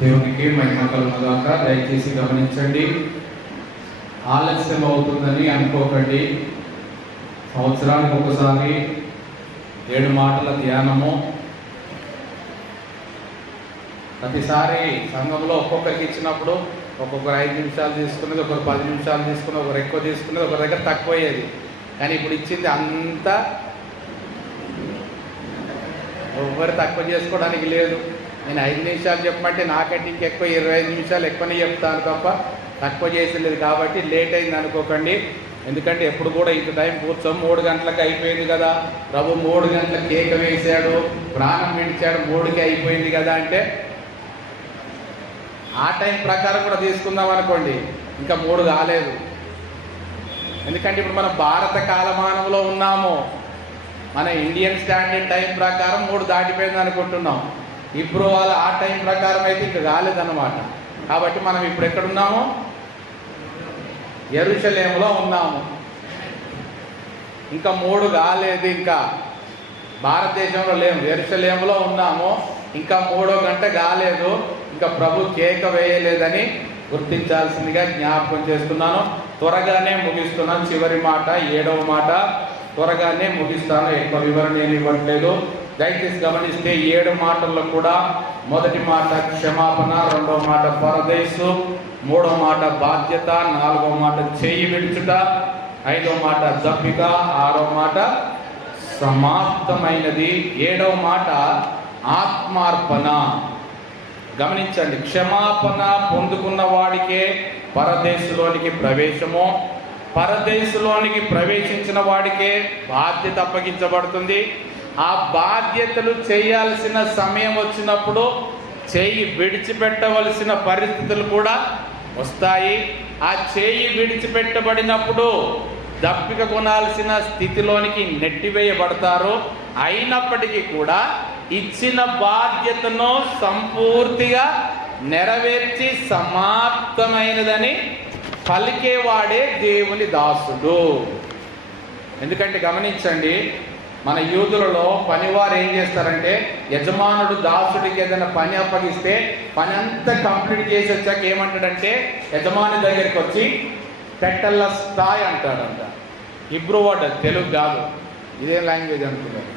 దేవునికి మహిమ కలుగుగాక. దయచేసి గమనించండి, ఆలస్యం అవుతుందని అనుకోకండి. సంవత్సరానికి ఒకసారి 7 మాటల ధ్యానము. ప్రతిసారి సంఘంలో ఒక్కొక్కరికి ఇచ్చినప్పుడు ఒక్కొక్కరు 5 నిమిషాలు తీసుకునేది, ఒకరు 10 నిమిషాలు తీసుకునేది, ఒకరు ఎక్కువ తీసుకునేది, ఒకరి దగ్గర తక్కువ అయ్యేది. కానీ ఇప్పుడు ఇచ్చింది అంతా ఎవరు తక్కువ చేసుకోవడానికి లేదు. నేను 5 నిమిషాలు చెప్పమంటే నాకంటే ఇంకెక్కువ 25 నిమిషాలు ఎక్కువనే చెప్తాను తప్ప తక్కువ చేసలేదు. కాబట్టి లేట్ అయింది అనుకోకండి. ఎందుకంటే ఎప్పుడు కూడా ఇంత టైం కూర్చోం. 3 గంటలకు అయిపోయింది కదా, ప్రభు 3 గంటలకు కేక వేశాడు, ప్రాణం విడిచాడు, 3కి అయిపోయింది కదా అంటే ఆ టైం ప్రకారం కూడా తీసుకుందాం అనుకోండి, ఇంకా 3 కాలేదు. ఎందుకంటే ఇప్పుడు మనం భారత కాలమానంలో ఉన్నాము. మన ఇండియన్ స్టాండర్డ్ టైం ప్రకారం 3 దాటిపోయింది అనుకుంటున్నాం. ఇప్పుడు వాళ్ళు ఆ టైం ప్రకారం అయితే ఇంకా కాలేదన్నమాట. కాబట్టి మనం ఇప్పుడు ఎక్కడున్నాము? యెరూషలేములో ఉన్నాము. ఇంకా 3 కాలేదు. ఇంకా భారతదేశంలో లేము, యెరూషలేములో ఉన్నాము. ఇంకా 3వ గంట కాలేదు. ఇంకా ప్రభు కేక వేయలేదని గుర్తించాల్సిందిగా జ్ఞాపకం చేస్తున్నాను. త్వరగానే ముగిస్తున్నాను. చివరి మాట, 7వ మాట త్వరగానే ముగిస్తాను. ఎక్కువ వివరణ నేను ఇవ్వట్లేదు. దయచేసి గమనిస్తే 7 మాటల్లో కూడా మొదటి మాట క్షమాపణ, 2వ మాట పరదేశు, 3వ మాట బాధ్యత, 4వ మాట చేయి విడుచుట, 5వ మాట దప్పిక, 6వ మాట సమాప్తమైనది, 7వ మాట ఆత్మార్పణ. గమనించండి, క్షమాపణ పొందుకున్న వాడికే పరదేశులోనికి ప్రవేశము, పరదేశులోనికి ప్రవేశించిన వాడికే బాధ్యత అప్పగించబడుతుంది. ఆ బాధ్యతలు చేయాల్సిన సమయం వచ్చినప్పుడు చేయి విడిచిపెట్టవలసిన పరిస్థితులు కూడా వస్తాయి. ఆ చేయి విడిచిపెట్టబడినప్పుడు దప్పిక కొనాల్సిన స్థితిలోనికి నెట్టివేయబడతారు. అయినప్పటికీ కూడా ఇచ్చిన బాధ్యతను సంపూర్తిగా నెరవేర్చి సమాప్తమైనదని పలికేవాడే దేవుని దాసుడు. ఎందుకంటే గమనించండి, మన యూదులలో పనివారు ఏం చేస్తారంటే, యజమానుడు దాసుడికి ఏదైనా పని అప్పగిస్తే పని అంతా కంప్లీట్ చేసి వచ్చాక ఏమంటాడంటే, యజమాని దగ్గరికి వచ్చి పెట్టల్ల స్థాయి అంటాడంట. హిబ్రూ వర్డ్, తెలుగు కాదు, ఇదే లాంగ్వేజ్ అనుకున్నారు.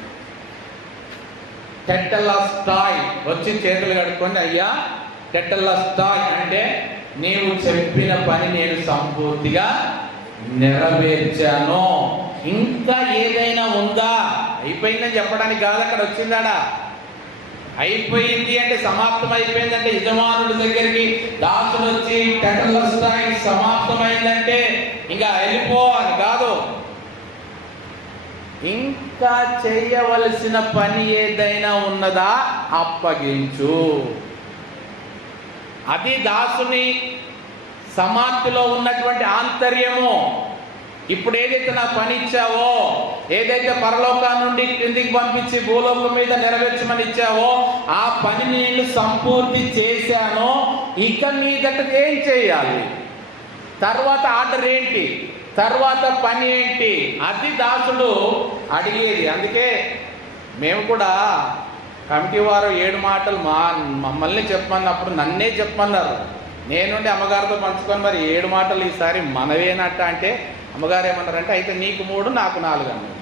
టెట్టల్ల స్థాయి వచ్చి చేతులు కడుక్కొని, అయ్యా టెట్టల్ల స్థాయి అంటే నీవు చెప్పిన పని నేను సంపూర్తిగా నెరవేర్చాను, ఇంకా ఏదైనా ఉందా? అయిపోయిందని చెప్పడానికి కాదు, అక్కడ వచ్చిందాడా అయిపోయింది అంటే సమాప్తం అయిపోయిందంటే యజమానుడి దగ్గరికి దాసుడు వచ్చి టెట్టల్ల స్థాయి సమాప్తమైందంటే ఇంకా వెళ్ళిపో అని కాదు. ఇంకా చేయవలసిన పని ఏదైనా ఉన్నదా అప్పగించు. అది దాసుని సమాప్తిలో ఉన్నటువంటి ఆంతర్యము. ఇప్పుడు ఏదైతే నా పని ఇచ్చావో, ఏదైతే పరలోకా నుండి కిందికి పంపించి భూలోకం మీద నెరవేర్చమని ఇచ్చావో ఆ పని నేను సంపూర్తి చేశానో, ఇక మీదట ఏం చేయాలి, తర్వాత ఆర్డర్ ఏంటి, తర్వాత పని ఏంటి, అది దాసుడు అడిగేది. అందుకే మేము కూడా కమిటీ వారు 7 మాటలు మమ్మల్ని చెప్పమన్నప్పుడు నన్నే చెప్పమన్నారు. నేనుండి అమ్మగారితో పంచుకొని మరి 7 మాటలు ఈసారి మనవేనట్ట అంటే అమ్మగారు ఏమన్నారంటే, అయితే నీకు 3 నాకు 4 అన్నారు.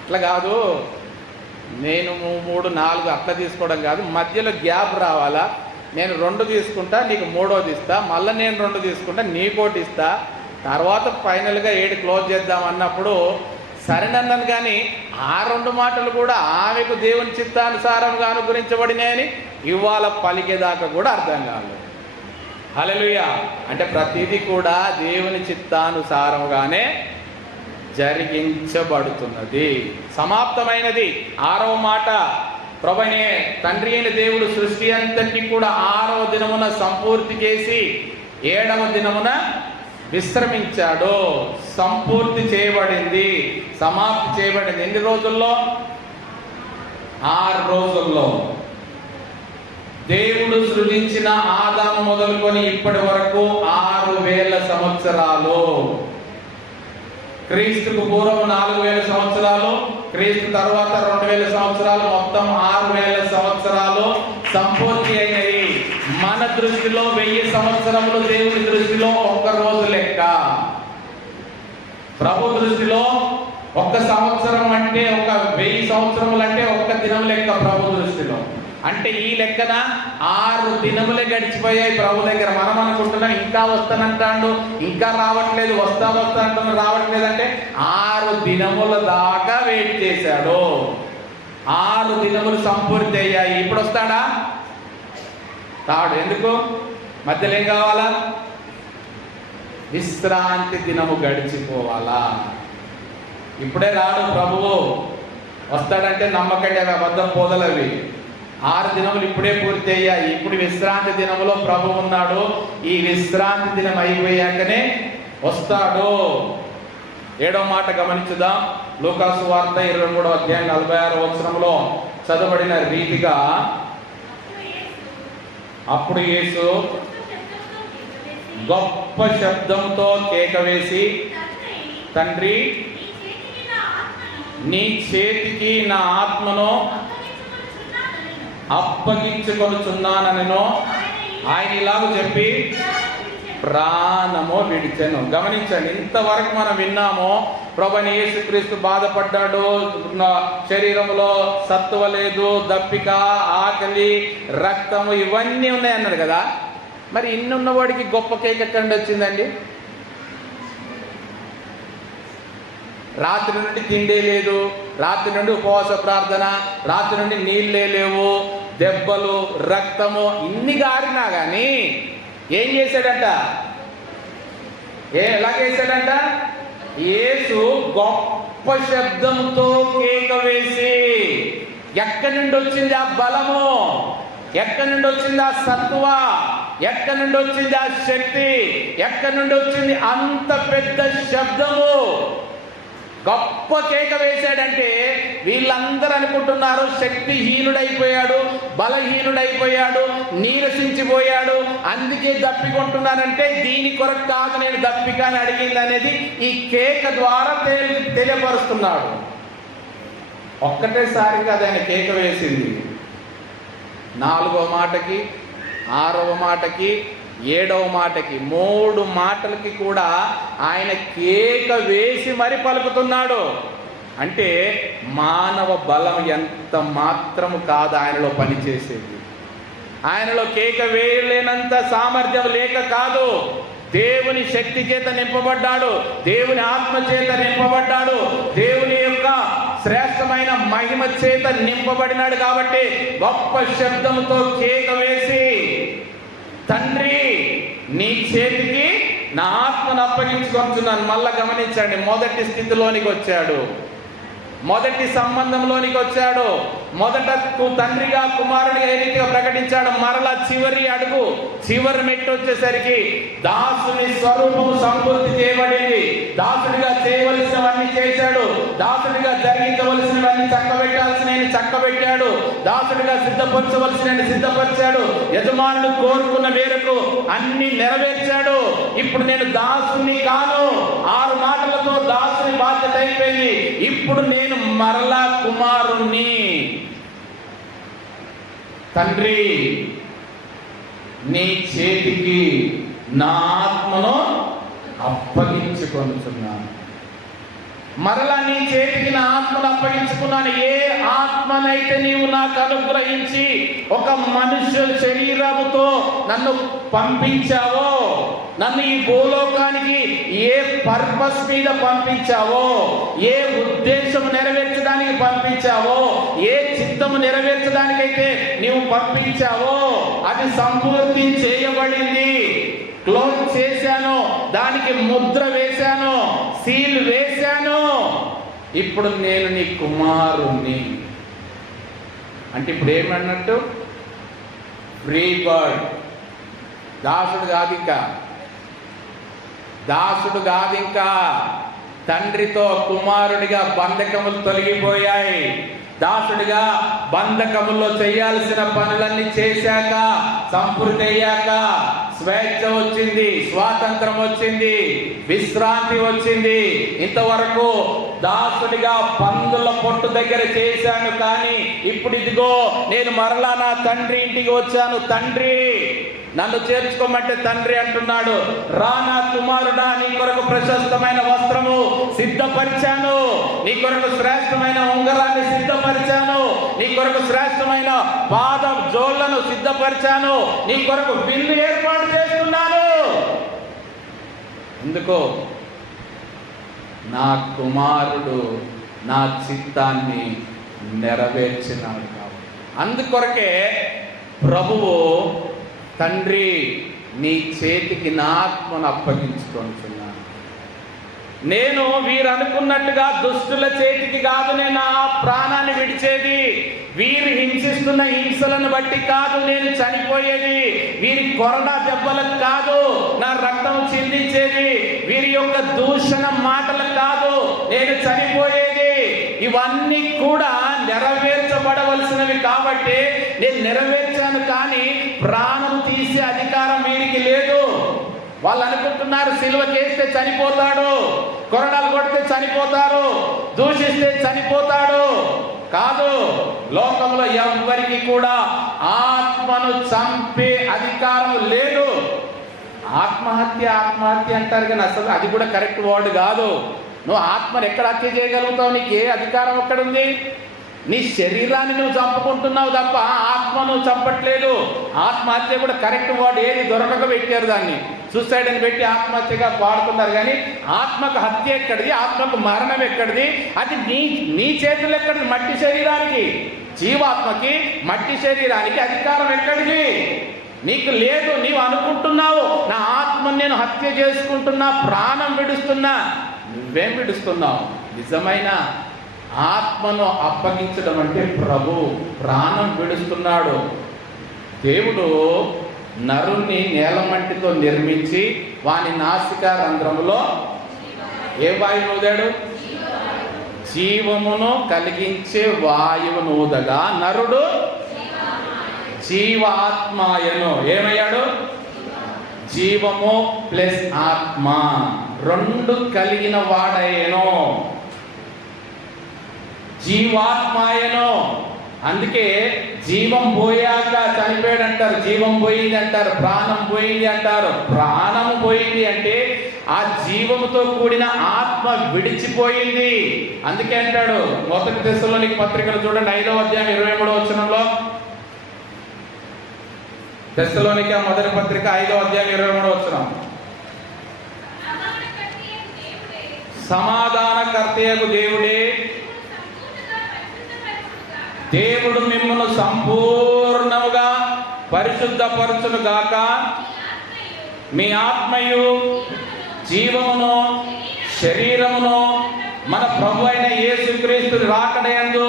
అట్లా కాదు, నేను 3 4 అట్లా తీసుకోవడం కాదు, మధ్యలో గ్యాప్ రావాలా. నేను 2 తీసుకుంటా, నీకు 3వది ఇస్తా, మళ్ళీ నేను 2 తీసుకుంటా, నీకోటి ఇస్తా, తర్వాత ఫైనల్గా 7 క్లోజ్ చేద్దాం అన్నప్పుడు సరేనన్నాను. కానీ ఆ 2 మాటలు కూడా ఆమెకు దేవుని చిత్తానుసారంగా అనుగ్రహించబడినాయని ఇవాళ పలికేదాకా కూడా అర్థం కాలేదు. హల్లెలూయా. అంటే ప్రతిదీ కూడా దేవుని చిత్తానుసారంగానే జరిగించబడుతున్నది, సమాప్తమైనది. 6వ మాట, ప్రభువైన తండ్రి అయిన దేవుడు సృష్టి అంతటిని కూడా 6వ దినమున సంపూర్తి చేసి 7వ దినమున విశ్రమించాడు. సంపూర్తి చేయబడింది, సమాప్తి చేయబడింది. ఎన్ని రోజుల్లో? 6 రోజుల్లో. దేవుడు సృజించిన ఆదాము మొదలుకొని ఇప్పటి వరకు 6000 సంవత్సరాలు. క్రీస్తుకు పూర్వం 4000 సంవత్సరాలు, క్రీస్తు తర్వాత 2000 సంవత్సరాలు, మొత్తం 6000 సంవత్సరాలు సంపూర్తి అయినవి. మన దృష్టిలో 1000 సంవత్సరములు, దేవుని దృష్టిలో 1 రోజు లెక్క. ప్రభు దృష్టిలో 1 సంవత్సరం అంటే 1000 సంవత్సరములు అంటే 1 దినం లెక్క ప్రభు దృష్టిలో. అంటే ఈ లెక్కన 6 దినములే గడిచిపోయాయి ప్రభు దగ్గర. మనం అనుకుంటున్నాం ఇంకా వస్తానంటాడు, ఇంకా రావట్లేదు, వస్తానంటున్నాడు, రావట్లేదు. అంటే 6 దినముల దాకా వెయిట్ చేశాడు. 6 దినములు సంపూర్తి అయ్యాయి. ఇప్పుడు వస్తాడా? రాడు. ఎందుకు? మధ్యలో ఏం కావాలా? విశ్రాంతి దినము గడిచిపోవాలా. ఇప్పుడే రాడు ప్రభువు. వస్తాడంటే నమ్మకండి, అవి అబద్ధం పోదలు. అవి 6 దినములు ఇప్పుడే పూర్తి అయ్యాయి. ఇప్పుడు విశ్రాంతి దినములో ప్రభు ఉన్నాడు. ఈ విశ్రాంతి దినం అయిపోయాకనే వస్తాడు. 7వ మాట గమనించుదాం. లూకాసు వార్త 23వ అధ్యాయం 46వ వచనంలో చదవబడిన రీతిగా, అప్పుడు యేసు గొప్ప శబ్దంతో కేక వేసి, తండ్రి, నీ చేతికి నా ఆత్మను అప్పగించుకొనుచున్నానెను. ఆయన ఇలాగ చెప్పి ప్రాణము విడిచెను. గమనించండి, ఇంతవరకు మనం విన్నాము ప్రభువైన యేసుక్రీస్తు బాధపడ్డాడు, శరీరంలో సత్తువ లేదు, దప్పిక, ఆకలి, రక్తము ఇవన్నీ ఉన్నాయన్నాడు కదా. మరి ఇన్ని ఉన్నవాడికి గొప్ప కేక్ ఎక్కడి వచ్చిందండి? రాత్రి నుండి తిండే లేదు, రాత్రి నుండి ఉపవాస ప్రార్థన, రాత్రి నుండి నీళ్ళే లేవు, దెబ్బలు, రక్తము ఇన్ని గారినా కానీ ఏం చేశాడంట? ఎలా చేశాడంట? యేసు గొప్ప శబ్దంతో కేక వేసి. ఎక్కడి నుండి వచ్చింది ఆ బలము? ఎక్కడి నుండి వచ్చింది ఆ సత్తువ? ఎక్కడి నుండి వచ్చింది ఆ శక్తి? ఎక్కడి నుండి వచ్చింది అంత పెద్ద శబ్దము? గొప్ప కేక వేశాడంటే వీళ్ళందరూ అనుకుంటున్నారు శక్తిహీనుడైపోయాడు, బలహీనుడైపోయాడు, నీరసించిపోయాడు, అందుకే దప్పికొంటున్నానంటే దీని కొరకు కాదు నేను దప్పిక అని అడిగింది అనేది ఈ కేక ద్వారా తెలియపరుస్తున్నాడు. ఒక్కటేసారి కదా ఆయన కేక వేసింది. 4వ మాటకి, 6వ మాటకి, 7వ మాటకి, 3 మాటలకి కూడా ఆయన కేక వేసి మరి పలుకుతున్నాడు. అంటే మానవ బలం ఎంత మాత్రము కాదు ఆయనలో పనిచేసేది. ఆయనలో కేక వేయలేనంత సామర్థ్యం లేక కాదు, దేవుని శక్తి చేత నింపబడ్డాడు, దేవుని ఆత్మ చేత నింపబడ్డాడు, దేవుని యొక్క శ్రేష్టమైన మహిమ చేత నింపబడినాడు. కాబట్టి గొప్ప శబ్దంతో కేక వేసి, తండ్రి, నీ చేతికి నా ఆత్మను అప్పగించుకొంటున్నాను. మళ్ళా గమనించండి, మొదటి స్థితిలోనికి వచ్చాడు, మొదటి సంబంధంలోనికి వచ్చాడు. మొదట తండ్రిగా కుమారుడిగా ఏ రీతిగా ప్రకటించాడు, మరలా చివరి అడుగు, చివరి మెట్టు వచ్చేసరికి దాసుని స్వరూపము సంపూర్తి చేయబడింది. దాసుడిగా చేయవలసినవన్నీ చేశాడు, దాసుడిగా జరిగించవలసినవన్నీ చక్కబెట్టాల్సిన చక్కబెట్టాడు, దాసుడిగా సిద్ధపరచవలసిన సిద్ధపరిచాడు, యజమానుడు కోరుకున్న మేరకు అన్ని నెరవేర్చాడు. ఇప్పుడు నేను దాసుని కాను, 6 మాటలతో దాసుని బాధ్యత అయిపోయింది. ఇప్పుడు నేను మరలా కుమారుణ్ణి. తండ్రి, నీ చేతికి నా ఆత్మను అప్పగించుకొనుచున్నాను. మరలా నీ చేతికి నా ఆత్మను అప్పగించుకున్నాను. ఏ ఆత్మనైతే నీవు నాకు అనుగ్రహించి ఒక మనుష్య శరీరముతో నన్ను పంపించావో, నన్ను ఈ భూలోకానికి ఏ పర్పస్ మీద పంపించావో, ఏ ఉద్దేశం నెరవేర్చడానికి పంపించావో, ఏ చిత్తము నెరవేర్చడానికైతే నీవు పంపించావో అది సంపూర్తి చేయబడింది. క్లోజ్ చేశాను, దానికి ముద్ర వేశాను, సీల్ వేశాను. ఇప్పుడు నేను నీ కుమారుణ్ణి. అంటే ఇప్పుడు ఏమన్నట్టు? Free bird. దాసుడు కాదు ఇంకా, దాసుడు కాదు ఇంకా. తండ్రితో కుమారుడిగా బంధకములు తొలగిపోయాయి. దాసుడిగా బంధకముల్లో చేయాల్సిన పనులన్నీ చేశాక, సంపూర్తి అయ్యాక స్వేచ్ఛ వచ్చింది, స్వాతంత్రం వచ్చింది, విశ్రాంతి వచ్చింది. ఇంతవరకు దాసుడిగా పందుల పొట్టు దగ్గర చేశాను, కానీ ఇప్పుడు ఇదిగో నేను మరలా నా తండ్రి ఇంటికి వచ్చాను. తండ్రి నన్ను చేర్చుకోమంటే తండ్రి అంటున్నాడు, రా నా కుమారుడా, నీ కొరకు ప్రశస్తమైన వస్త్రము సిద్ధపరిచాను, నీ కొరకు శ్రేష్టమైన ఉంగరాన్ని సిద్ధపరిచాను, నీ కొరకు శ్రేష్టమైన పాద జోళ్లను సిద్ధపరిచాను, నీ కొరకు విల్లు ఏర్పాటు చేస్తున్నాను. ఎందుకో నా కుమారుడు నా చిత్తాన్ని నెరవేర్చినాడు కాబట్టి. అందుకొరకే ప్రభువు, తండ్రి నీ చేతికి నా ఆత్మను అప్పగించుకుంటున్నాను. నేను వీరు అనుకున్నట్టుగా దుష్టుల చేతికి కాదు నేను నా ప్రాణాన్ని విడిచేది, వీరు హింసిస్తున్న హింసలను బట్టి కాదు నేను చనిపోయేది, వీరి కొరడా దెబ్బలకు కాదు నా రక్తం చిందించేది, వీరి యొక్క దూషణ మాటలకు కాదు నేను చనిపోయేది. ఇవన్నీ కూడా నెరవేర్చబడవలసినవి కాబట్టి నేను నెరవేర్చాను, కానీ ప్రాణం తీసే అధికారం వీరికి లేదు. వాళ్ళు అనుకుంటున్నారు సిలువ చేస్తే చనిపోతాడు, కొరడాలు కొడితే చనిపోతారు, దూషిస్తే చనిపోతాడు. కాదు, లోకంలో ఎవరికి కూడా ఆత్మను చంపే అధికారం లేదు. ఆత్మహత్య అంటారు, కానీ అసలు అది కూడా కరెక్ట్ వర్డ్ కాదు. నువ్వు ఆత్మను ఎక్కడ హత్య చేయగలుగుతావు? నీకు ఏ అధికారం ఎక్కడుంది? నీ శరీరాన్ని నువ్వు చంపుకుంటున్నావు తప్ప ఆత్మను చంపట్లేదు. ఆత్మహత్య కూడా కరెక్ట్ వర్డ్ ఏది దొరకక పెట్టారు, దాన్ని సూసైడ్ అని పెట్టి ఆత్మహత్యగా పాడుతున్నారు. కానీ ఆత్మకు హత్య ఎక్కడిది? ఆత్మకు మరణం ఎక్కడిది? అది నీ చేతులు ఎక్కడిది? మట్టి శరీరానికి, జీవాత్మకి మట్టి శరీరానికి అధికారం ఎక్కడిది? నీకు లేదు. నీవు అనుకుంటున్నావు నా ఆత్మను నేను హత్య చేసుకుంటున్నా, ప్రాణం విడుస్తున్నా. నువ్వేం విడుస్తున్నావు? నిజమైన ఆత్మను అప్పగించడం అంటే ప్రభు ప్రాణం విడుస్తున్నాడు. దేవుడు నరుణ్ణి నేలమట్టితో నిర్మించి వాని నాసిక రంధ్రములో ఏ వాయువు ఊదాడు? జీవమును కలిగించే వాయువును ఊదగా నరుడు జీవాత్మాయను ఏమయ్యాడు? జీవము ప్లస్ ఆత్మ రెండు కలిగిన వాడయ్యను, జీవాత్మాయను. అందుకే జీవం పోయాక చనిపోయాడు అంటారు, జీవం పోయింది అంటారు, ప్రాణం పోయింది అంటారు. ప్రాణం పోయింది అంటే ఆ జీవముతో కూడిన ఆత్మ విడిచిపోయింది. అందుకే అంటాడు 1 తెస్సలోనిక పత్రికలు చూడండి 5వ అధ్యాయం 23వ వచనంలో, తెస్సలోనిక మొదటి పత్రిక 5వ అధ్యాయం 23వ వచనం, సమాధానకర్తయగు దేవుడే, దేవుడు మిమ్మల్ని సంపూర్ణముగా పరిశుద్ధపరచును గాక, మీ ఆత్మయు జీవమును శరీరమును మన ప్రభు అయిన యేసుక్రీస్తు రాకడయందు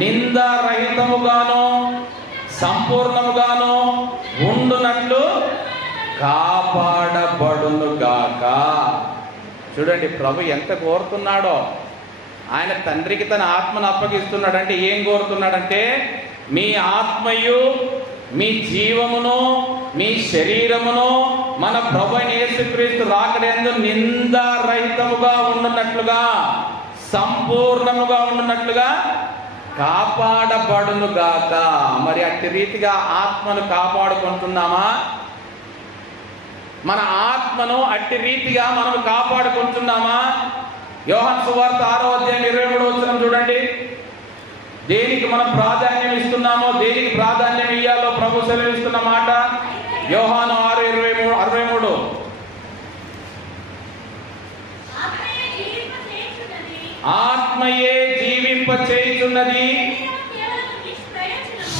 నిందారహితముగాను సంపూర్ణముగాను ఉండునట్లు కాపాడబడును గాక. చూడండి ప్రభు ఎంత కోరుతున్నాడో. ఆయన తండ్రికి తన ఆత్మను అప్పగిస్తున్నాడు. అంటే ఏం కోరుతున్నాడంటే మీ ఆత్మయు మీ జీవమును మీ శరీరమును మన ప్రభువైన యేసుక్రీస్తు రాకడయందు నిందారహితముగా ఉండునట్లుగా సంపూర్ణముగా ఉండునట్లుగా కాపాడబడును గాక. మరి అట్టి రీతిగా ఆత్మను కాపాడుకుంటున్నామా? మన ఆత్మను అట్టి రీతిగా మనం కాపాడుకుంటున్నామా? యోహాను సువార్త 6వ అధ్యాయం 23వ వచనం చూడండి. దేనికి మనం ప్రాధాన్యం ఇస్తున్నామో, దేనికి ప్రాధాన్యం ఇయ్యాలో ప్రభు సెలవిస్తున్న మాట. యోహాను 6:63 ఆత్మయే జీవింపచేయుచున్నది,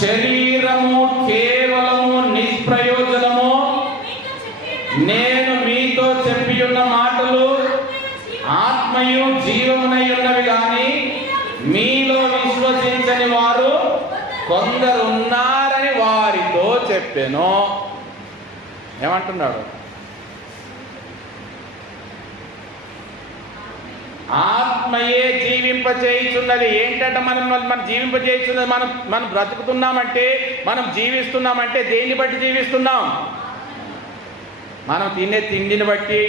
శరీరము కేవలము నిష్ప్రయోజనము. నేను మీతో చెప్పి ఉన్న మాటలు ఆత్మయు జీవమునై ఉన్నవి గాని మీలో విశ్వసించని వారు కొందరు ఉన్నారని వారితో చెప్పెను. ఏమంటున్నాడు? ఆత్మయే జీవింపచేయుచున్నది. ఏంటంటే మనం జీవింపచేయుచున్నది. మనం బ్రతుకుతున్నామంటే, మనం జీవిస్తున్నామంటే దేన్ని బట్టి జీవిస్తున్నాం? మనం తినే తిండిని బట్టి,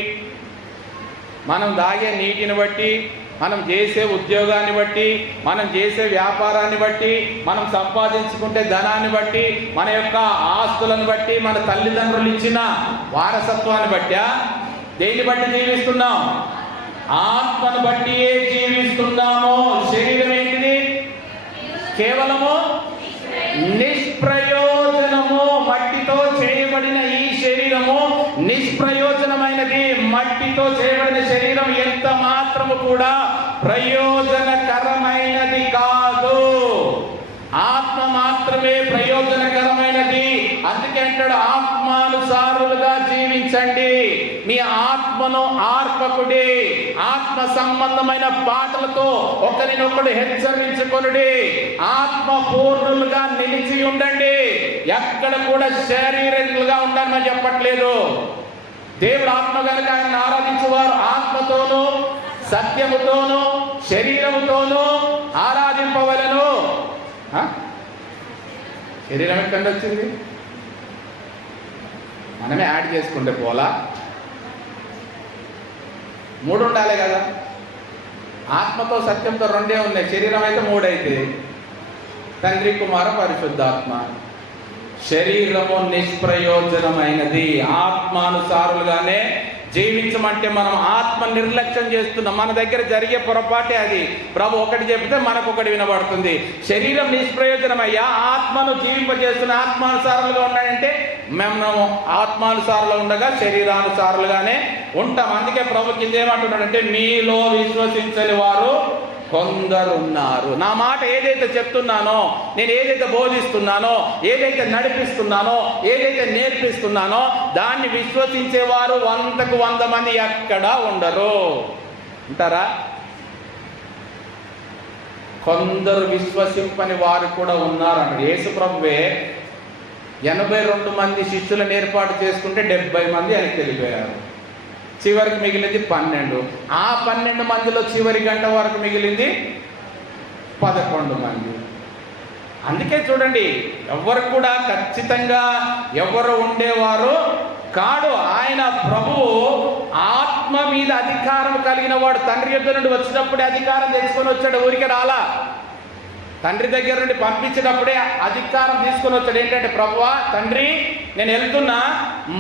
మనం తాగే నీటిని బట్టి, మనం చేసే ఉద్యోగాన్ని బట్టి, మనం చేసే వ్యాపారాన్ని బట్టి, మనం సంపాదించుకుంటే ధనాన్ని బట్టి, మన యొక్క ఆస్తులను బట్టి, మన తల్లిదండ్రులు ఇచ్చిన వారసత్వాన్ని బట్టి, దేన్ని బట్టి జీవిస్తున్నాం? ఆత్మను బట్టియే జీవిస్తున్నాము. శరీరం ఏంటిది? కేవలము నిష్ప్రయోజనము. మట్టితో చేయబడిన ఈ శరీరము నిష్ప్రయోజనమైనది. మట్టితో చేయబడిన శరీరం ఎంత మాత్రము కూడా ప్రయోజనకరమైనది కాదు. ఆత్మ మాత్రమే ప్రయోజనకరమైనది. అందుకే అంటాడు, ఆత్మానుసారులుగా జీవించండి, మీ ఆత్మను ఆర్పకుడి, ఆత్మ సంబంధమైన పాటలతో ఒకరినొకడు హెచ్చరించుకొనుడి, ఆత్మ పూర్ణులుగా నిలిచి ఉండండి. ఎక్కడ కూడా శారీరకులుగా ఉండాలని చెప్పట్లేదు. దేవుడు ఆత్మ కనుక ఆయన ఆరాధించేవారు ఆత్మతోనూ సత్యముతోనూ శరీరముతోనూ ఆరాధింపవలెను. శరీరం ఎక్కడ వచ్చింది? మనమే యాడ్ చేసుకుంటే పోలా. 3 ఉండాలి కదా. ఆత్మతో సత్యంతో 2 ఉన్నాయి. శరీరం అయితే 3 అయితే తండ్రి కుమార పరిశుద్ధాత్మ. శరీరము నిష్ప్రయోజనమైనది. ఆత్మానుసారులుగానే జీవించమంటే మనం ఆత్మ నిర్లక్ష్యం చేస్తున్నాం. మన దగ్గర జరిగే పొరపాటే అది. ప్రభు ఒకటి చెప్తే మనకొకటి వినబడుతుంది. శరీరం నిష్ప్రయోజనమయ్యా, ఆత్మను జీవింపజేస్తున్న ఆత్మానుసారులుగా ఉన్నాయంటే మేము ఆత్మానుసారులు ఉండగా శరీరానుసారులుగానే ఉంటాం. అందుకే ప్రభు కింద ఏమంటున్నాడంటే, మీలో విశ్వసించని వారు కొందరు ఉన్నారు. నా మాట ఏదైతే చెప్తున్నానో, నేను ఏదైతే బోధిస్తున్నానో, ఏదైతే నడిపిస్తున్నానో, ఏదైతే నేర్పిస్తున్నానో దాన్ని విశ్వసించేవారు 100కు 100 మంది ఎక్కడా ఉండరు. ఉంటారా? కొందరు విశ్వసింపని వారు కూడా ఉన్నారు. యేసు ప్రభువే 82 మంది శిష్యులను ఏర్పాటు చేసుకుంటే 70 మంది ఆయనకి వెళ్ళిపోయారు. చివరికి మిగిలింది 12. ఆ 12 మందిలో చివరి గంట వరకు మిగిలింది 11 మంది. అందుకే చూడండి, ఎవరు కూడా ఖచ్చితంగా ఎవరు ఉండేవారు కాడు. ఆయన ప్రభువు ఆత్మ మీద అధికారం కలిగిన వాడు. తండ్రి యొద్ద నుండి వచ్చినప్పుడే అధికారం తెచ్చుకొని వచ్చాడు, ఊరికే రాలా. తండ్రి దగ్గర నుండి పంపించినప్పుడే అధికారం తీసుకొని వచ్చాడు. ఏంటంటే, ప్రభువా తండ్రి నేను వెళ్తున్నా,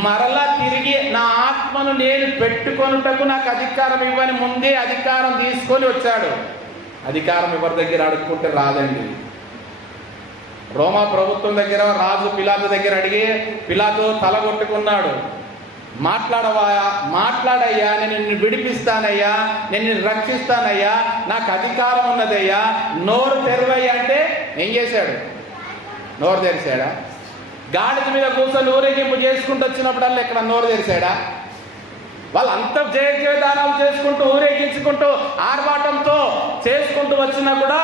మరలా తిరిగి నా ఆత్మను నేను పెట్టుకొనుటకు నాకు అధికారం ఇవ్వని ముందే అధికారం తీసుకొని వచ్చాడు. అధికారం ఎవరి దగ్గర అడుక్కుంటే రాదండి. రోమా ప్రభుత్వం దగ్గర రాజు పిలాతు దగ్గర అడిగి పిలాతు తల కొట్టుకున్నాడు. మాట్లాడయ్యా, నేను నిన్ను విడిపిస్తానయ్యా, నేను నిన్ను రక్షిస్తానయ్యా, నాకు అధికారం ఉన్నదయ్యా, నోరు తెరవయ్యా అంటే ఏం చేశాడు? నోరు తెరిచాడా? గాడిద మీద కూర్చొని ఊరేగింపు చేసుకుంటూ వచ్చినప్పుడల్లా ఇక్కడ నోరు తెరిచాడా? వాళ్ళు అంత జయదానాలు చేసుకుంటూ ఊరేగించుకుంటూ ఆర్భాటంతో చేసుకుంటూ వచ్చినా కూడా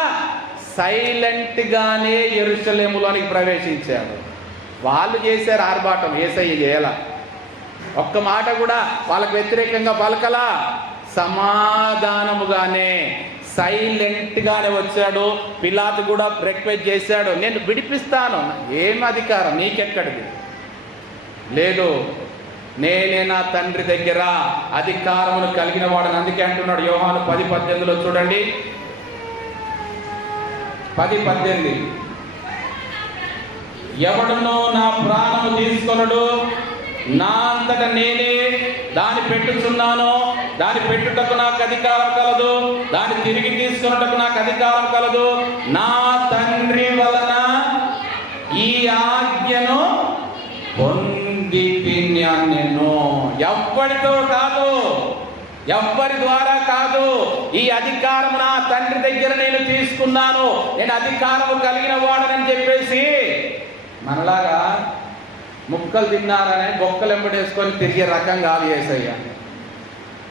సైలెంట్గానే యెరూషలేములోనికి ప్రవేశించాడు. వాళ్ళు చేశారు ఆర్భాటం, యేసయ్య చేయాల. ఒక్క మాట కూడా వాళ్ళకు వ్యతిరేకంగా పలకలా. సమాధానముగానే సైలెంట్గానే వచ్చాడు. పిలాతు కూడా రిక్వెస్ట్ చేశాడు, నేను విడిపిస్తాను. ఏం అధికారం నీకెక్కడిది? లేదు, నేనే నా తండ్రి దగ్గర అధికారమును కలిగిన వాడని. అందుకే అంటున్నాడు యోహాను 10:18 చూడండి. 10:18 ఎవడునో నా ప్రాణము తీసుకొనడు, నా అంతట నేనే దాన్ని పెట్టుచున్నాను, దాన్ని పెట్టుటకు నాకు అధికారం కలదు, దాన్ని తిరిగి తీసుకున్నటకు నాకు అధికారం కలదు. నా తండ్రి వలన ఈ ఆజ్ఞను పొంది తిన్నాను. ఎవ్వరితో కాదు, ఎవ్వరి ద్వారా కాదు, ఈ అధికారం నా తండ్రి దగ్గర నేను తీసుకున్నాను, నేను అధికారము కలిగిన వాడనని చెప్పేసి మనలాగా ముక్కలు తిన్నారని బొక్కలు ఎంబడేసుకొని తిరిగే రకం కాదు యేసయ్య.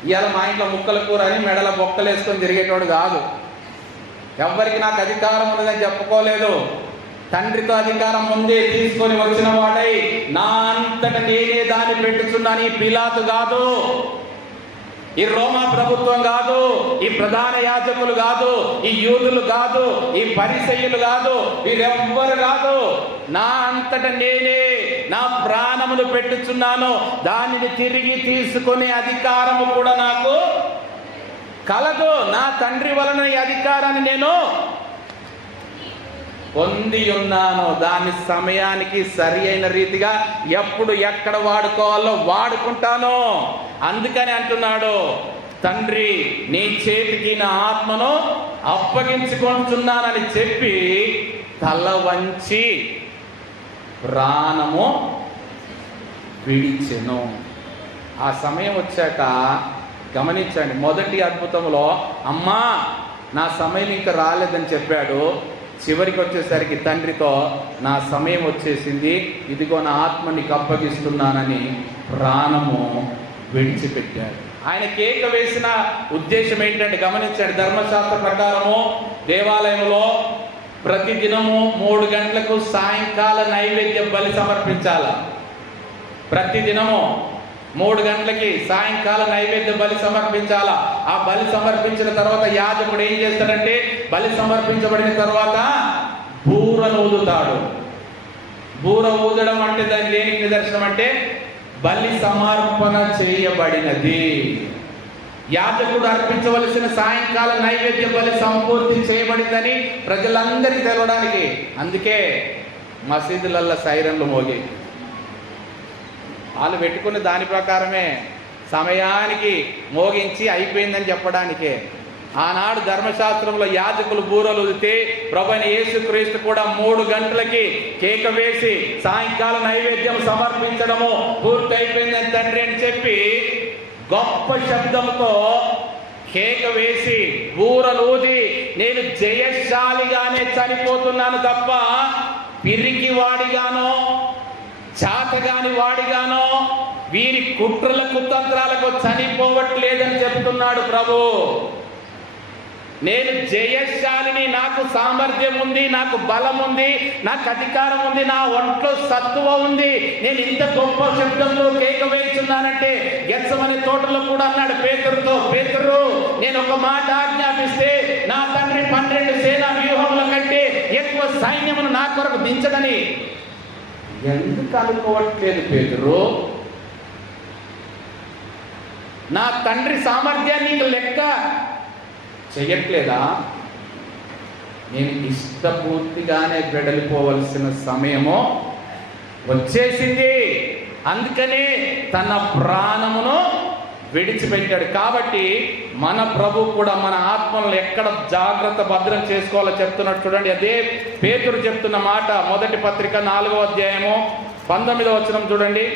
ఇవాళ మా ఇంట్లో ముక్కల కూర అని మెడల బొక్కలు వేసుకొని తిరిగేటోడు కాదు. ఎవ్వరికి నాకు అధికారం ఉన్నదని చెప్పుకోలేదు. తండ్రితో అధికారం ముందే తీసుకొని వచ్చిన వాడై నా అంతట నేనే దాన్ని పెట్టుచున్నాను. ఈ పిలాతు కాదు, ఈ రోమా ప్రభుత్వం కాదు, ఈ ప్రధాన యాజకులు కాదు, ఈ యూదులు కాదు, ఈ పరిసయ్యులు కాదు, వీరెవ్వరు కాదు. నా అంతట నేనే నా ప్రాణములు పెట్టుచున్నాను, దానిని తిరిగి తీసుకునే అధికారము కూడా నాకు కలదు. నా తండ్రి వలన ఈ అధికారాన్ని నేను పొంది ఉన్నాను. దాని సమయానికి సరి అయిన రీతిగా ఎప్పుడు ఎక్కడ వాడుకోవాలో వాడుకుంటాను. అందుకని అంటున్నాడు, తండ్రి నీ చేతికి నా ఆత్మను అప్పగించుకుంటున్నానని చెప్పి తల వంచి ప్రాణము విడిచెను. ఆ సమయం వచ్చాక గమనించండి, మొదటి అద్భుతంలో అమ్మా నా సమయం ఇంకా రాలేదని చెప్పాడు. చివరికి వచ్చేసరికి తండ్రితో నా సమయం వచ్చేసింది, ఇదిగో నా ఆత్మ నీకు అప్పగిస్తున్నానని ప్రాణము విడిచిపెట్టాడు. ఆయన కేక వేసిన ఉద్దేశం ఏంటంటే గమనించండి, ధర్మశాస్త్ర ప్రకారము దేవాలయంలో ప్రతి దినము 3 గంటలకు సాయంకాల నైవేద్య బలి సమర్పించాల. ప్రతి దినము 3 గంటలకి సాయంకాల నైవేద్య బలి సమర్పించాలా. ఆ బలి సమర్పించిన తర్వాత యాజకుడు ఏం చేస్తాడంటే, బలి సమర్పించబడిన తర్వాత బూరను ఊదుతాడు. బూర ఊదడం అంటే దాని దేనికి నిదర్శనం అంటే బలి సమర్పణ చేయబడినది. యాజకుడు అర్పించవలసిన సాయంకాల నైవేద్య బలి సంపూర్తి చేయబడిందని ప్రజలందరికీ తెలవడానికి. అందుకే మసీదులల్లో సైరన్లు మోగే వాళ్ళు పెట్టుకున్న దాని ప్రకారమే సమయానికి మోగించి అయిపోయిందని చెప్పడానికే. ఆనాడు ధర్మశాస్త్రంలో యాజకులు బూరలు ఊదితే ప్రభువైన యేసుక్రీస్తు కూడా 3 గంటలకి కేక వేసి సాయంకాల నైవేద్యం సమర్పించడము పూర్తి అయిపోయిందని తండ్రి అని చెప్పి గొప్ప శబ్దంతో కేక వేసి బూరలు ఊది నేను జయశాలిగానే చనిపోతున్నాను తప్ప పిరికి వాడిగానో చాతగాని వాడిగానో వీరి కుట్రల కుతంత్రాలకు చనిపోవట్లేదని చెప్తున్నాడు ప్రభు. నేను జయశాలిని, నాకు సామర్థ్యం ఉంది, నాకు బలం ఉంది, నాకు అధికారం ఉంది, నా ఒంట్లో సత్తువ ఉంది. నేను ఇంత గొప్ప శబ్దంలో కేక వేస్తున్నానంటే గెత్సమనే తోటలో కూడా అన్నాడు పేతురుతో, పేతురు నేను ఒక మాట ఆజ్ఞాపిస్తే నా తండ్రి 12 సేనా వ్యూహముల కంటే ఎక్కువ సైన్యమును నా కొరకు దించదని ఎందుకు అనుకోవట్లేదు పేతురు? నా తండ్రి సామర్థ్యాన్ని నీకు లెక్క చెయ్యట్లేదా? నేను ఇష్టపూర్తిగానే వెడలిపోవలసిన సమయము వచ్చేసింది. అందుకనే తన ప్రాణమును విడిచిపెట్టాడు. కాబట్టి మన ప్రభు కూడా మన ఆత్మలను ఎక్కడ జాగ్రత్త భద్రం చేసుకోవాలో చెప్తున్నట్టు చూడండి. అదే పేతురు చెప్తున్న మాట. మొదటి పత్రిక 4వ అధ్యాయము 19వ వచనం చూడండి.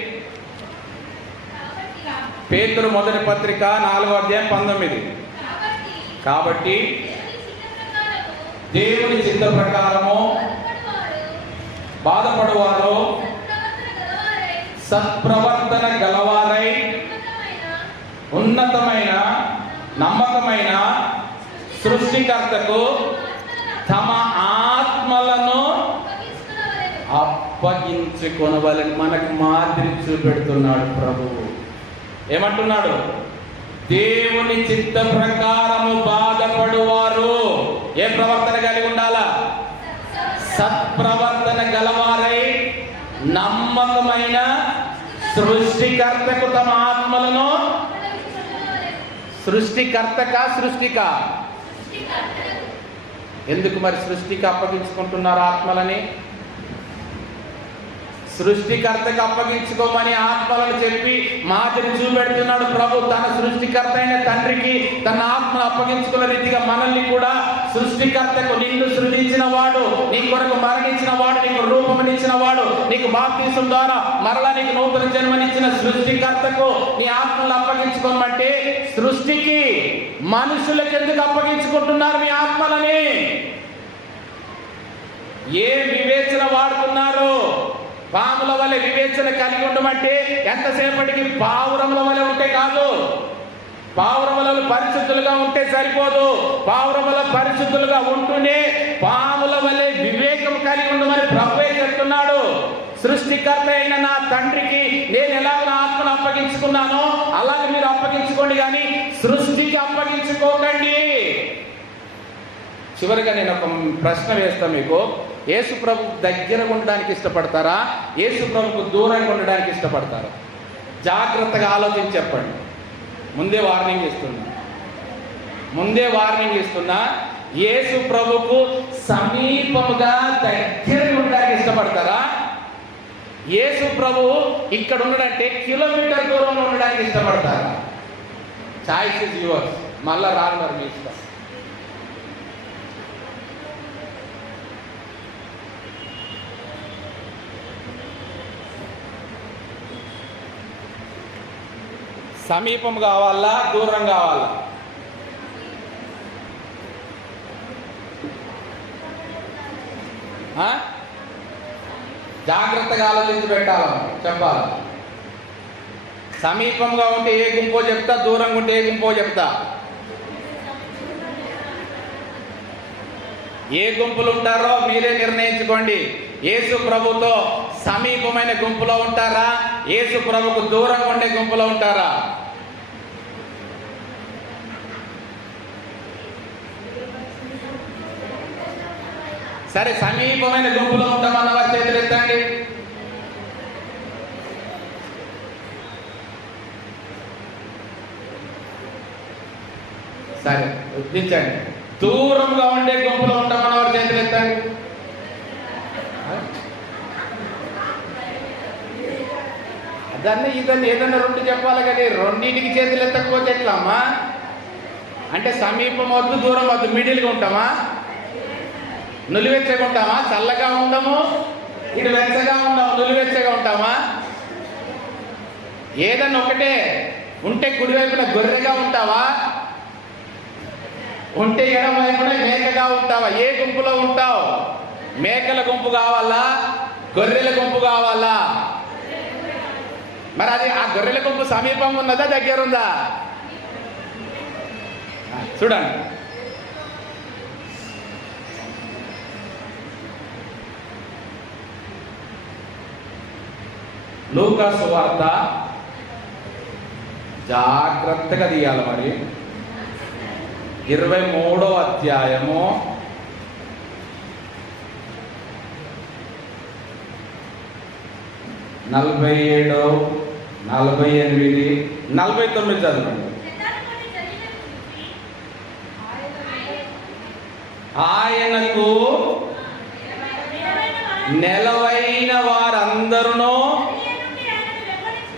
పేతురు మొదటి పత్రిక 4వ అధ్యాయం 19. కాబట్టి దేవుని చిత్త ప్రకారము బాధపడువారు సత్ప్రవర్తన గలవారై ఉన్నతమైన నమ్మకమైన సృష్టికర్తకు తమ ఆత్మలను అప్పగించుకొనవలని మనకు మాదిరి చూపెడుతున్నాడు ప్రభువు. ఏమంటున్నాడు? దేవుని చిత్త ప్రకారము బాధపడువారు ఏ ప్రవర్తన కలిగి ఉండాలా? సత్ప్రవర్తన గలవారై నమ్మకమైన సృష్టికర్తకు తమ ఆత్మలను. సృష్టికర్తక సృష్టిక? ఎందుకు మరి సృష్టికి అప్పగించుకుంటున్నారు ఆత్మలని? సృష్టికర్తకు అప్పగించుకోమని ఆత్మలను చెప్పి మాదిరి చూపెడుతున్నాడు ప్రభు. తన సృష్టికర్త అయిన తండ్రికి తన ఆత్మను అప్పగించుకున్న రీతిగా మనల్ని కూడా సృష్టికర్తకు, నిన్ను సృష్టించిన వాడు, నీ కొరకు మరణించిన వాడు, నీకు రూపమునిచ్చిన వాడు, నీకు బాప్తిసం ద్వారా మరలా నీకు నూతన జన్మనిచ్చిన సృష్టికర్తకు నీ ఆత్మను అప్పగించుకోమంటే సృష్టికి మనుషులకు ఎందుకు అప్పగించుకుంటున్నారు మీ ఆత్మలని? ఏ వివేచన వాడుతున్నారు? పాముల వలె వివేచన కలిగి ఉండమంటే ఎంతసేపటికి పావురముల వలె ఉంటే కాదు. పావురములను పరిశుద్ధులుగా ఉంటే సరిపోదు. పావురముల పరిశుద్ధులుగా ఉంటూనే పాముల వలె వివేకం కలిగి ఉండమని ప్రభువే చెప్తున్నాడు. సృష్టికర్త అయిన నా తండ్రికి నేను ఎలా నా ఆత్మను అప్పగించుకున్నానో అలాగే మీరు అప్పగించుకోండి, కానీ సృష్టికి అప్పగించుకోకండి. చివరిగా నేను ఒక ప్రశ్న వేస్తాను మీకు. యేసు ప్రభు దగ్గర ఉండడానికి ఇష్టపడతారా? యేసు ప్రభుకు దూరంగా ఉండడానికి ఇష్టపడతారా? జాగ్రత్తగా ఆలోచించి చెప్పండి. ముందే వార్నింగ్ ఇస్తున్నా. ముందే వార్నింగ్ ఇస్తున్నా, యేసు ప్రభుకు సమీపముగా దగ్గర ఉండడానికి ఇష్టపడతారా? యేసు ప్రభు ఇక్కడ ఉండడంటే కిలోమీటర్ దూరంలో ఉండడానికి ఇష్టపడతారా? Choice is yours. మళ్ళా రానున్నారు మీ ఇష్టం. సమీపం కావాలా, దూరం కావాలా? జాగ్రత్తగా ఆలోచించి పెట్టాలి, చెప్పాలి. సమీపంగా ఉంటే ఏ గుంపో చెప్తా, దూరంగా ఉంటే ఏ గుంపో చెప్తా. ఏ గుంపులు ఉంటారో మీరే నిర్ణయించుకోండి. యేసు ప్రభుతో సమీపమైన గుంపులో ఉంటారా, యేసు ప్రభుకు దూరంగా ఉండే గుంపులో ఉంటారా? సరే, సమీపమైన గుంపులో ఉంటామన్న వారి చేతులు ఎత్తండి. సరే, ఉద్దించండి. దూరంగా ఉండే గుంపులో ఉంటామన్న వారి చేతులు ఎత్తండి. ఇదని ఏదన్నా రెండు చెప్పాలి కానీ రెండింటికి చేతులు ఎత్తకపోతే ఎట్లా అమ్మా? అంటే సమీపం వద్దు, దూరం వద్దు, మిడిల్గా ఉంటామా? నులివెచ్చగా ఉంటామా? చల్లగా ఉండము, ఇటు వెచ్చగా ఉండము, నులివెచ్చగా ఉంటామా? ఏదన్నా ఒకటే ఉంటే కుడివైపున గొర్రెగా ఉంటావా, ఉంటే ఎడమ వైపున మేకగా ఉంటావా? ఏ గుంపులో ఉంటావు? మేకల గుంపు కావాలా, గొర్రెల గుంపు కావాలా? మరి అది ఆ గొర్రెల గుంపు సమీపంగా ఉన్నదా, దగ్గరుందా? చూడండి. లూకా సువార్త జాగ్రత్తగా తీయాలి. మరి 23వ అధ్యాయము 47, 48, 49 చదవండి. ఆయనకు నెలవైన వారందరూ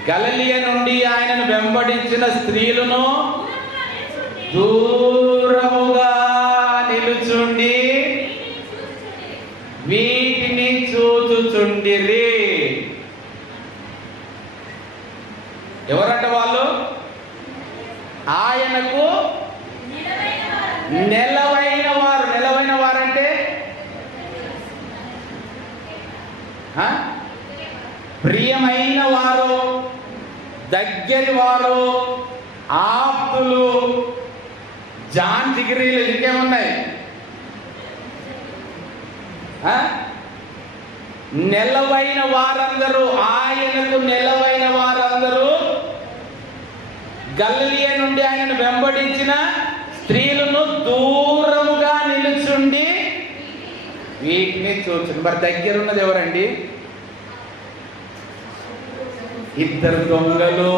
గలిలయ నుండి ఆయనను వెంబడించిన స్త్రీలను దూరముగా నిలుచుండి వీటిని చూచుచుండిరి. ఎవరంట వాళ్ళు? ఆయనకు నెలవైన వారు. నెలవైన వారంటే ప్రియమైన వారు, దగ్గరి వారు, ఆప్తులు, జాన్ జిగిరీలు, ఇంకేమున్నాయి? నెలవైన వారందరూ, ఆయనకు నెలవైన వారందరూ గలిలయ నుండి ఆయనను వెంబడించిన స్త్రీలను దూరముగా నిలుచుండి వీటిని చూచు. మరి దగ్గర ఉన్నది ఎవరండి? ఇద్దరు దొంగలు.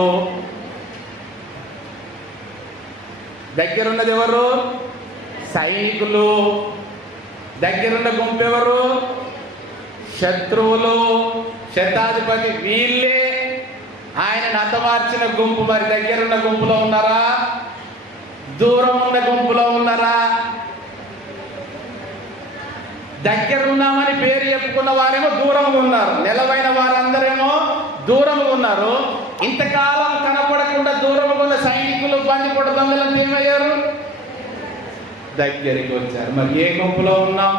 దగ్గరున్నది ఎవరు? సైనికులు. దగ్గరున్న గుంపు ఎవరు? శత్రువులు, శతాధిపతి. వీళ్ళే ఆయనను హతమార్చిన గుంపు. మరి దగ్గరున్న గుంపులో ఉన్నారా, దూరం ఉన్న గుంపులో ఉన్నారా? దగ్గరున్నామని పేరు చెప్పుకున్న వారేమో దూరంగా ఉన్నారు, నెలవైన వారందరేమో దూరంగా ఉన్నారు. ఇంతకాలం కనపడకుండా దూరంగా ఉన్న సైనికులు, బందిపోటు దొంగలంతా ఏమయ్యారు? దగ్గరికి వచ్చారు. మరి ఏ గుంపులో ఉన్నాం?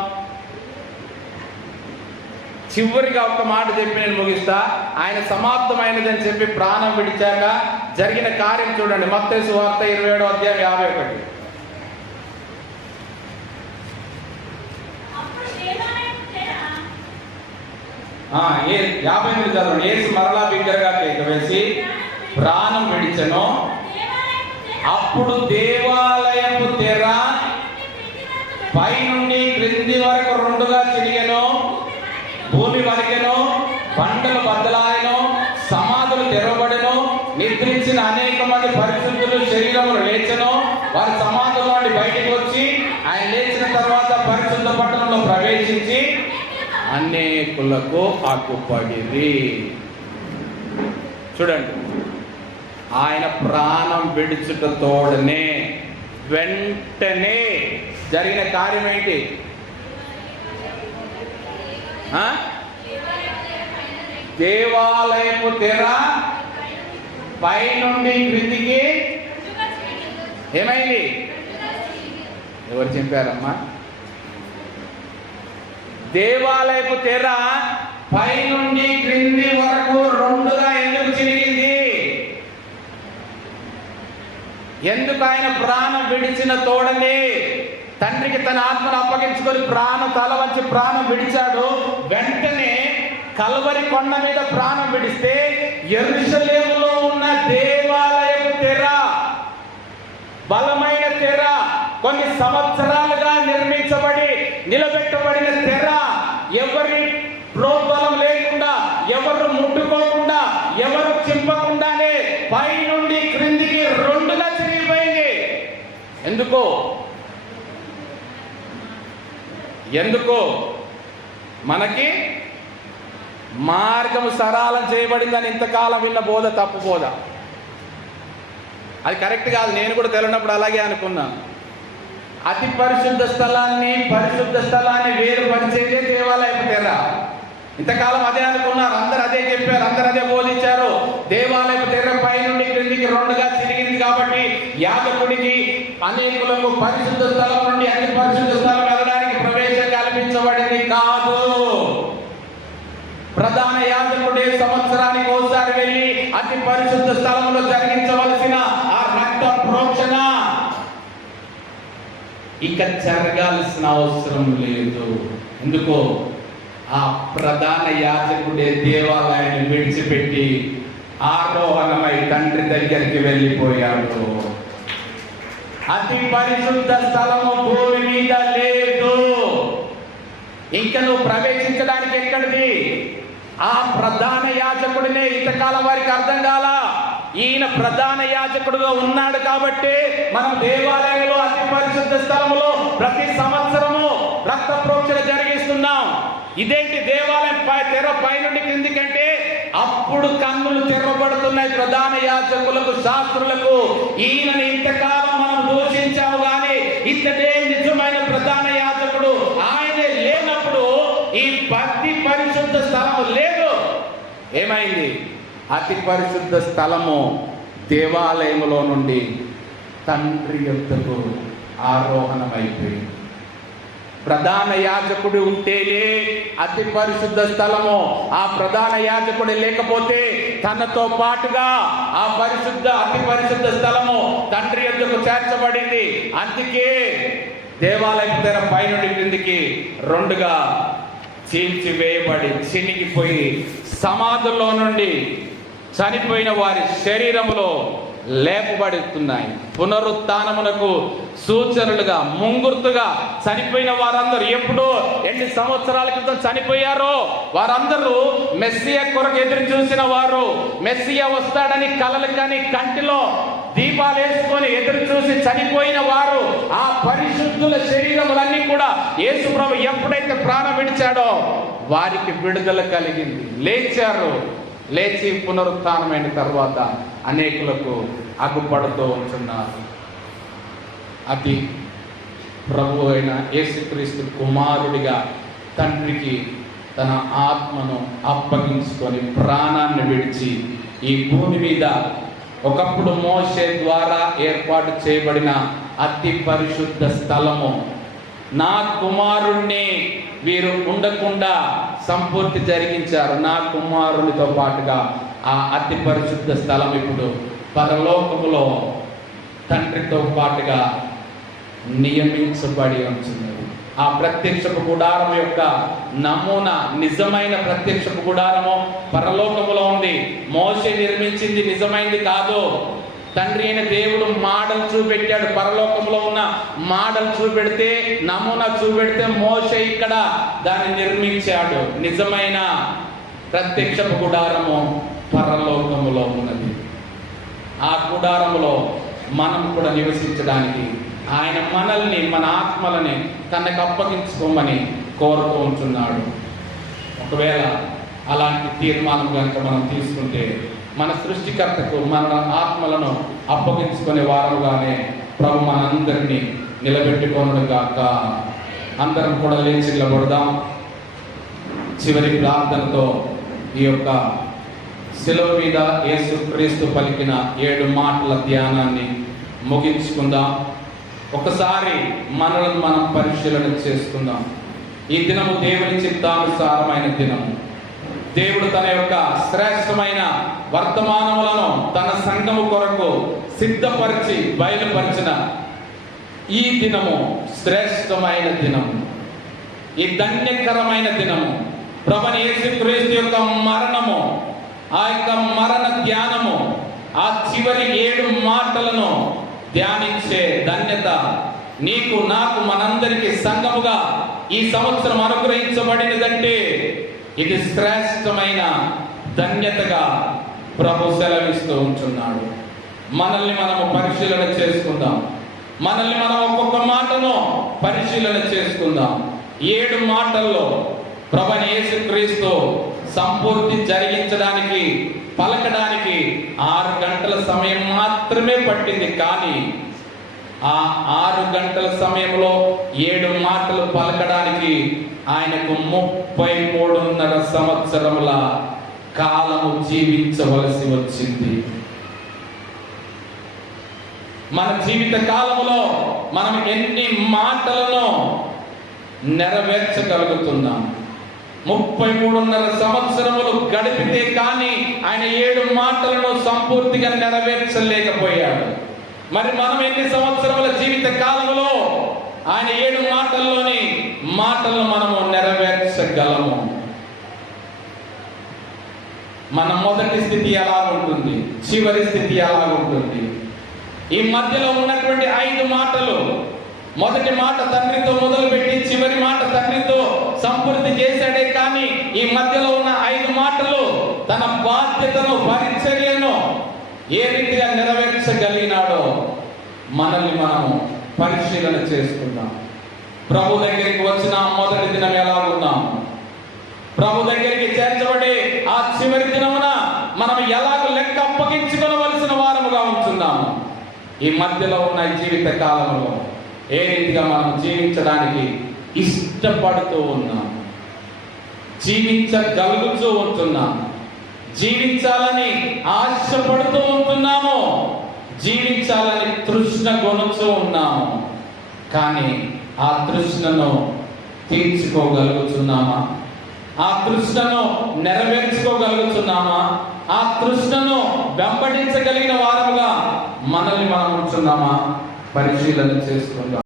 చివరిగా ఒక్క మాట చెప్పి నేను ముగిస్తా. ఆయన సమాప్తమైనదని చెప్పి ప్రాణం విడిచాక జరిగిన కార్యం చూడండి. మత్తయి సువార్త 27వ అధ్యాయం 51. ఏ 58 చదవండి. యేసు మరలా బిగ్గరగా కేక వేసి ప్రాణం విడిచెను. అప్పుడు దేవాలయపు తెర పైనుండి క్రింది వరకు రెండుగా చిరిగెను, భూమి వరికెను, బండలు బద్దలాయను, సమాధులు తెరవబడెను. నిద్రించిన అనేక మంది పరిశుద్ధులు శరీరములు లేచెను. వారి సమాధుల నుండి ప్రవేశించి అనేకులకు అగుపడిరి. చూడండి, ఆయన ప్రాణం విడుచుట తోడనే వెంటనే జరిగిన కార్యం ఏంటి? దేవాలయపు తెర పైనుండి క్రిందికి ఏమైంది? ఎవరు చెప్పారమ్మా? దేవాలయపు తెర పైనుండి క్రింది వరకు రెండుగా ఎందుకు చిరిగింది? ఎందుకు? ఆయన ప్రాణం విడిచిన తోడనే తండ్రికి తన ఆత్మను అప్పగించుకొని ప్రాణం తల వంచి ప్రాణం విడిచాడు. వెంటనే కల్వరి కొండ మీద ప్రాణం విడిస్తే యెరూషలేములో ఉన్న దేవాలయపు తెర, బలమైన తెర, కొన్ని సంవత్సరాలుగా నిర్మించబడి నిలబెట్టబడిన తెర, ఎవరి ప్రోద్బలం లేకుండా, ఎవరు ముట్టుకోకుండా, ఎవరు చింపకుండానే పై నుండి క్రిందికి రెండుగా చిరిగిపోయింది. ఎందుకు? మనకి మార్గము సరళం చేయబడిందని ఇంతకాలం విన్న బోధ తప్పు బోధ. అది కరెక్ట్ కాదు. నేను కూడా తెలియనప్పుడు అలాగే అనుకున్నాను. అతి పరిశుద్ధ స్థలాన్ని వేరుపరిచేదే దేవాలయపు తెర. ఇంతకాలం అదే అనుకున్నారు, అందరు అదే చెప్పారు, అందరు అదే బోధించారు. దేవాలయపు తెర పై నుండి క్రిందికి రెండుగా చిరిగింది కాబట్టి యాజకుడికి అనేకులకు పరిశుద్ధ స్థలం నుండి అతి పరిశుద్ధ స్థలం వెళ్ళడానికి ప్రవేశం కల్పించబడింది కాదు. ప్రధాన యాజకుడే సంవత్సరానికి ఒకసారి వెళ్ళి అతి పరిశుద్ధ స్థలంలో జరిగించవలసిన ఆ రక్త ప్రోక్షణ ఇక జరగాల్సిన అవసరం లేదు. ఎందుకో? ఆ ప్రధాన యాజకుడే దేవాలయాన్ని విడిచిపెట్టి ఆరోహణమై తండ్రి దగ్గరికి వెళ్ళిపోయాడు. అతి పరిశుద్ధ స్థలము భూమి మీద లేదు. ఇంకా నువ్వు ప్రవేశించడానికి ఎక్కడిది? ఆ ప్రధాన యాజకుడినే ఇంతకాలం వారికి అర్థం కాల. ఈయన ప్రధాన యాజకుడుగా ఉన్నాడు కాబట్టి మనం దేవాలయంలో అతి పరిశుద్ధ స్థలంలో ప్రతి సంవత్సరము రక్త ప్రోక్షణ జరిగిస్తున్నాం. ఇదేంటి? దేవాలయం తెర పై నుండి క్రిందికంటే అప్పుడు కన్నులు తెరవబడుతున్నాయి ప్రధాన యాజకులకు, శాస్త్రులకు. ఈయనని ఇంతకాలం మనం దూషించాము కానీ ఇతడే నిజమైన ప్రధాన యాజకుడు. ఆయనే లేనప్పుడు ఈ అతి పరిశుద్ధ స్థలము లేదు. ఏమైంది? అతి పరిశుద్ధ స్థలము దేవాలయములో నుండి తండ్రి యొద్దకు ఆరోహణమైపోయింది. ప్రధాన యాజకుడు ఉంటేనే అతి పరిశుద్ధ స్థలము. ఆ ప్రధాన యాజకుడు లేకపోతే తనతో పాటుగా ఆ అతి పరిశుద్ధ స్థలము తండ్రి యొద్దకు చేర్చబడింది. అందుకే దేవాలయం తెర పై నుండి క్రిందికి రెండుగా చీల్చివేయబడి చినిగిపోయి సమాధుల్లో నుండి చనిపోయిన వారి శరీరములో లేపబడుతున్నాయి. పునరుత్థానమునకు సూచనలుగా, ముంగుర్తుగా చనిపోయిన వారందరూ ఎప్పుడో ఎన్ని సంవత్సరాల క్రితం చనిపోయారో వారందరూ మెస్సియా కొరకు ఎదురు చూసిన వారు. మెస్సియా వస్తాడని కలలు కానీ కంటిలో దీపాలు వేసుకొని ఎదురు చూసి చనిపోయిన వారు. ఆ పరిశుద్ధుల శరీరములన్నీ కూడా యేసు ప్రభు ఎప్పుడైతే ప్రాణం విడిచాడో వారికి విడుదల కలిగింది. లేచారు. లేచి పునరుత్థానమైన తర్వాత అనేకులకు అగుపడుతూ ఉంటున్నారు. అది ప్రభు అయిన యేసుక్రీస్తు కుమారుడిగా తండ్రికి తన ఆత్మను అప్పగించుకొని ప్రాణాన్ని విడిచి ఈ భూమి మీద ఒకప్పుడు మోషే ద్వారా ఏర్పాటు చేయబడిన అతి పరిశుద్ధ స్థలము, నా కుమారుణ్ణి వీరు ఉండకుండా సంపూర్తి జరిగించారు. నా కుమారునితో పాటుగా ఆ అతి పరిశుద్ధ స్థలం ఇప్పుడు పరలోకములో తండ్రితో పాటుగా నియమించబడి ఉంటున్నది. ఆ ప్రత్యక్షపు గుడారం యొక్క నమూనా, నిజమైన ప్రత్యక్షపు గుడారము పరలోకములో ఉంది. మోషే నిర్మించింది నిజమైంది కాదు. తండ్రి అయిన దేవుడు మోడల్ చూపెట్టాడు. పరలోకంలో ఉన్న మోడల్ చూపెడితే, నమూనా చూపెడితే మోషే ఇక్కడ దాన్ని నిర్మించాడు. నిజమైన ప్రత్యక్షపు గుడారము పరలోకములో ఉన్నది. ఆ గుడారములో మనం కూడా నివసించడానికి ఆయన మనల్ని, మన ఆత్మలని తనకు అప్పగించుకోమని కోరుతూ ఉంటున్నాడు. ఒకవేళ అలాంటి తీర్మానం కనుక మనం తీసుకుంటే మన సృష్టికర్తకు మన ఆత్మలను అప్పగించుకునే వారుగానే ప్రభు మనందరినీ నిలబెట్టుకోను గాక. అందరం కూడా లేచి నిలబడదాం. చివరి ప్రార్థనతో ఈ యొక్క శిలువ మీద యేసుక్రీస్తు పలికిన 7 మాటల ధ్యానాన్ని ముగించుకుందాం. ఒకసారి మనల్ని మనం పరిశీలన చేసుకుందాం. ఈ దినము దేవుని చిత్తానుసారమైన దినము. దేవుడు తన యొక్క శ్రేష్టమైన వర్తమానములను తన సంఘము కొరకు సిద్ధపరిచి బయలుపరిచిన ఈ దినము శ్రేష్టమైన దినము, ఈ ధన్యకరమైన దినము. ప్రభువైన యేసుక్రీస్తు యొక్క మరణము, ఆ యొక్క మరణ ధ్యానము, ఆ చివరి 7 మాటలను ధ్యానించే ధన్యత నీకు నాకు మనందరికీ సంఘముగా ఈ సంవత్సరం అనుగ్రహించబడినదంటే ఇది శ్రేష్టమైన ధన్యతగా ప్రభు సెలవిస్తూ ఉంటున్నాడు. మనల్ని మనము పరిశీలన చేసుకుందాం. మనల్ని మనం ఒక్కొక్క మాటను పరిశీలన చేసుకుందాం. 7 మాటల్లో ప్రభువైన యేసుక్రీస్తు సంపూర్తి జరిగించడానికి పలకడానికి 6 గంటల సమయం మాత్రమే పట్టింది. కానీ ఆ 6 గంటల సమయంలో 7 మాటలు పలకడానికి ఆయనకు 33.5 సంవత్సరముల కాలము జీవించవలసి వచ్చింది. మన జీవిత కాలంలో మనం ఎన్ని మాటలను నెరవేర్చగలుగుతున్నాం? 33.5 సంవత్సరములు గడిపితే కానీ ఆయన 7 మాటలను సంపూర్తిగా నెరవేర్చలేకపోయాడు. మరి మనం ఎన్ని సంవత్సరముల జీవిత కాలంలో ఆయన 7 మాటల్లోని మాటలను మనము నెరవేర్చగలము? మన మొదటి స్థితి ఎలా ఉంటుంది, చివరి స్థితి ఎలా ఉంటుంది? ఈ మధ్యలో ఉన్నటువంటి 5 మాటలు, మొదటి మాట తండ్రితో మొదలుపెట్టి చివరి మాట తండ్రితో సంపూర్తి చేశాడే. కానీ ఈ మధ్యలో ఉన్న 5 మాటలు తన బాధ్యతను, పరిచర్యను ఏ రీతిగా నెరవేర్చగలిగినాడో మనల్ని మనము పరిశీలన చేసుకుందాం. ప్రభు దగ్గరికి వచ్చిన మొదటి దినం ఎలా ఉన్నాం? ప్రభు దగ్గరికి చేర్చబడి ఆ చివరి దినమున మనం ఎలాగ లెక్క అప్పగించుకోవలసిన వారముగా ఉంటున్నాము? ఈ మధ్యలో ఉన్న జీవిత కాలంలో ఏ రీతిగా మనం జీవించడానికి ఇష్టపడుతూ ఉన్నాం, జీవించగలుగుతూ ఉంటున్నాం, జీవించాలని ఆశపడుతూ ఉంటున్నాము, జీవించాలని తృష్ణ కొనుతూ ఉన్నాము. కానీ ఆ తృష్ణను తీర్చుకోగలుగుతున్నామా? ఆ తృష్ణను నెరవేర్చుకోగలుగుతున్నామా? ఆ తృష్ణను వెంబడించగలిగిన వారముగా మనల్ని మనం ఉంటున్నామా? పరిశీలన చేసుకుందాం.